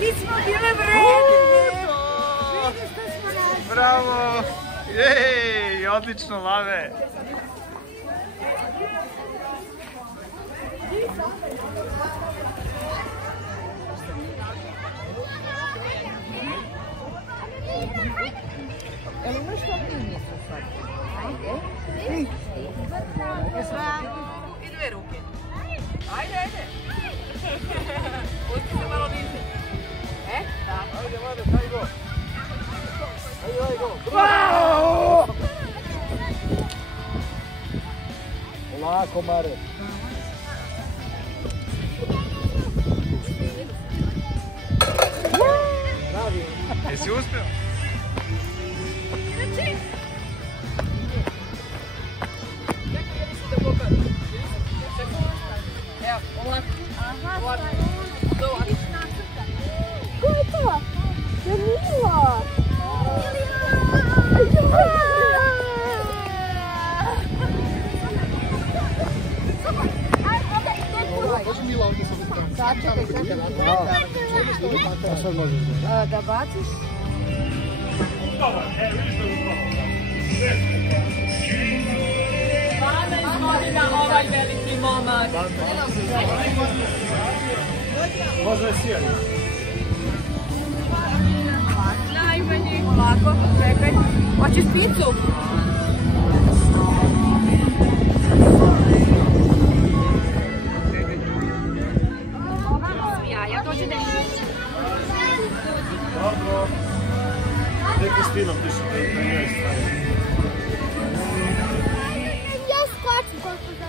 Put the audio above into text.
Mi smo bile vredne! Bravo! Jej, odlično, Lave! Jel imaš to primicu sad? Ajde. I dve ruke. Ajde, ajde. Pusti se malo niže. Tako. Ajde, Mladeš, ajde go. Ajde go. Bravo! Polako, Mare. Pravi. Jesi uspio? Evo, ovako. Ovako. Ko je to? Danilo! Može Mila ovdje sa strane. Sačekaj. A sad možeš. Da baciš. Ovaj veliki momak. Možda je sjeli. Najmanji. Ovako, čekaj. Hoćeš picu? Jaja, dođe da vidiš. Dobro. Gdje Kristina piše da je njoj stavio? Ja skačem koliko da